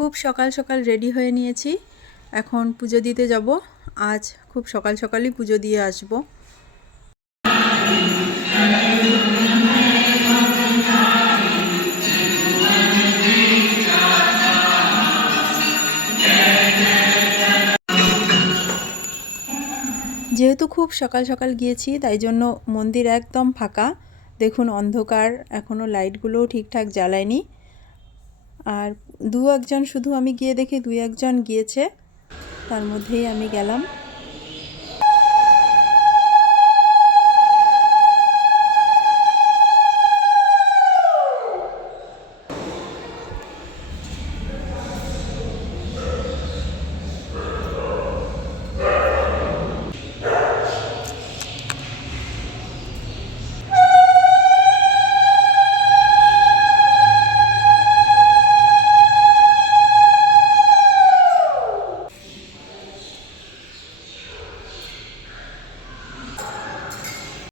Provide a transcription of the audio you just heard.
খুব সকাল সকাল রেডি হয়ে নিয়েছি, এখন পুজো দিতে যাব। আজ খুব সকাল সকালই পুজো দিয়ে আসব। যেহেতু খুব সকাল সকাল গিয়েছি তাই জন্য মন্দির একদম ফাঁকা। দেখুন অন্ধকার, এখনও লাইটগুলোও ঠিকঠাক জ্বালায়নি। আর দু একজন শুধু আমি গিয়ে দেখি 2-1 জন গিয়েছে, তার মধ্যেই আমি গেলাম।